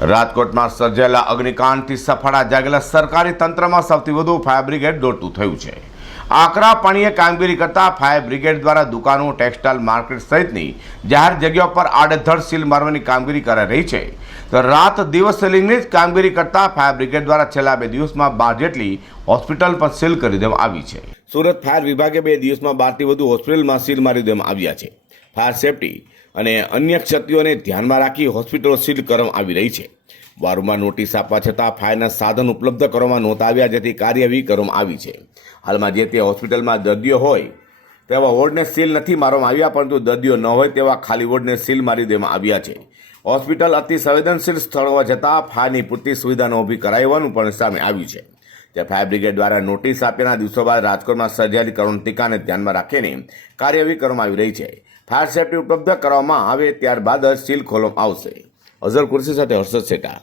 રાજકોટમાં સર્જાયેલા અગ્નિકાંડથી સફાળા જાગેલા સરકારી તંત્રમાં સૌથી વધુ ફાયર બ્રિગેડ દોડતું થયું છે. આકરા પાણીએ કામગીરી કરતા ફાયર બ્રિગેડ દ્વારા દુકાનો, ટેક્સટાઇલ માર્કેટ સહિતની જાહેર જગ્યાઓ પર આડેધડ સીલ મારવાની કામગીરી કરાઈ રહી છે. તો રાત દિવસ સીલિંગની જ કામગીરી કરતા ફાયર બ્રિગેડ દ્વારા છેલ્લા બે દિવસમાં બાર જેટલી હોસ્પિટલ પર સીલ કરી દેવામાં આવી છે. સુરત ફાયર વિભાગે બે દિવસમાં બારથી વધુ હોસ્પિટલમાં સીલ મારી દેવામાં આવ્યા છે. ફાયર સેફટી અને અન્ય ક્ષતિઓને ધ્યાનમાં રાખી હોસ્પિટલો સીલ કરવામાં આવી રહી છે. વારંવાર નોટિસ આપવા છતાં ફાયરના સાધન ઉપલબ્ધ કરવામાં નહોતા આવ્યા જેથી કાર્યવાહી કરવામાં આવી છે. હાલમાં જે તે હોસ્પિટલમાં દર્દીઓ હોય તેવા વોર્ડને સીલ નથી મારવામાં આવ્યા, પરંતુ દર્દીઓ ન હોય તેવા ખાલી વોર્ડને સીલ મારી દેવામાં આવ્યા છે. હોસ્પિટલ અતિ સંવેદનશીલ સ્થળ હોવા છતાં ફાયરની પૂરતી સુવિધા ન ઊભી કરાવવાનું પણ સામે આવ્યું છે. ત્યાં ફાયર બ્રિગેડ દ્વારા નોટિસ આપ્યાના દિવસો બાદ રાજકોટમાં સર્જાયેલી કરુણતિકાને ધ્યાનમાં રાખીને કાર્યવાહી કરવામાં આવી રહી છે. ફાયર સેફટી ઉપલબ્ધ કરવામાં આવે ત્યારબાદ જ સીલ ખોલવામાં આવશે. અઝર કુર્સી સાથે હર્ષદ શેઠા